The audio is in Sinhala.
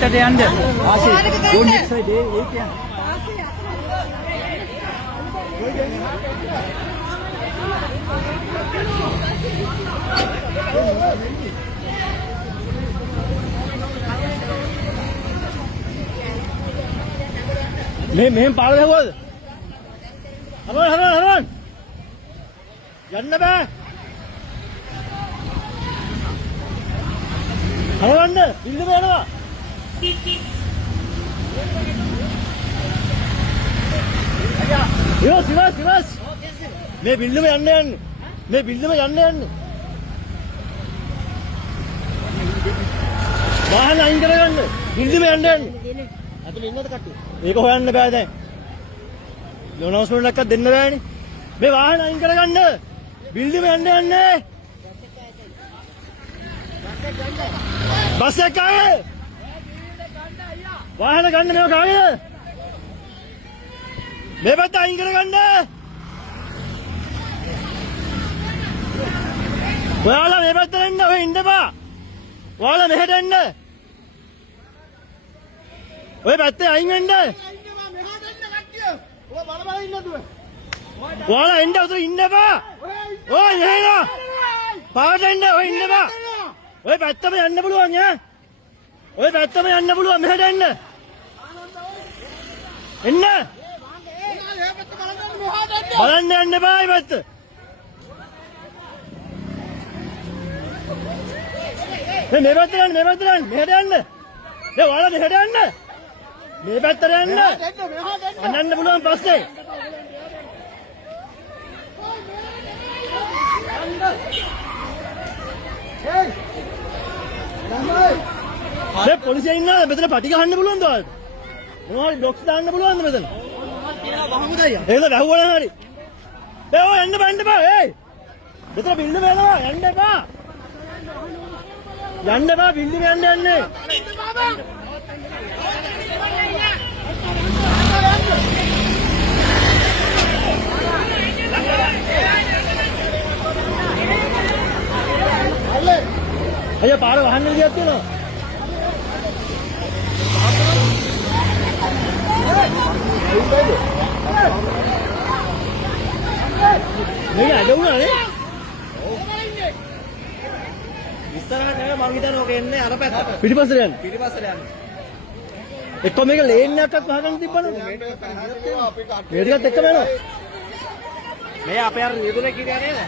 පැත්තට යන්න. ආසේ. Go next side. ඒ කියන්නේ. මෙහෙම පාර දැවුවද? හරවන්න. යන්න බෑ. හරවන්න. බිල්ලම යනවා. ඉවස්. මේ බිල්ලම යන්න. මේ බිල්ලම යන්න. වාහන අයින් කරගන්න. බිල්ලම යන්න. අතල ඉන්නවද කට්ටිය? මේක හොයන්න බෑ දැන්. ලොනවස්මන්ට් එකක් දෙන්න බෑනේ. මේ වාහන අයින් කරගන්න. බිල්ඩිම යන්නේ. බස් එක ආයේ. වාහන ගන්න මේක ආයේ. මේ පැත්ත අයින් කරගන්න. ඔයාලා මේ පැත්තට එන්න. ඔය ඉන්න බා. ඔයාලා මෙහෙට එන්න. ඔය පැත්තේ අයින් වෙන්න. ඔයාලා එන්න උතර ඉන්න බා. ඔය නේද? පාට එන්න ඔය ඉන්න බා. ඔය පැත්තම යන්න පුළුවන් ඈ. ඔය පැත්තම යන්න පුළුවන් මෙහෙට එන්න. එන්න. බලන්න යන්න බා මේ පැත්ත. මේ පැත්තට යන්න. මෙහෙට යන්න. මේ ඔයාලා මෙහෙට යන්න. මේ පැත්තට යන්න. අනන්න පුළුවන් පස්සේ. මේ පොලිසිය ඉන්නවා මෙතන පටි ගහන්න පුළුවන්ද ඔයාලට? මොනවද බ්ලොක්ස් දාන්න පුළුවන්ද මෙතන? ඒක වැහුවනම් හරි. ඒ ඔය එන්න බෑ. ඒ. මෙතන බිල්ල වෙනවා යන්න එපා. බිල්ල යන්නේ. අයියා පාර වහන්න විදියක් තියෙනවා. මේක අඩුණානේ. ඉස්සරහට නෙවෙයි මං හිතන්නේ ඔක එන්නේ අර පැත්තට. පිටිපස්සට යන්න. එක්ක මේක ලේන් එකක්වත් වහගන්න තිබ්බනේ. මේ ටිකත් එක්කම යනවා. මේ අපේ අර රියදුනේ කියන්නේ නේද?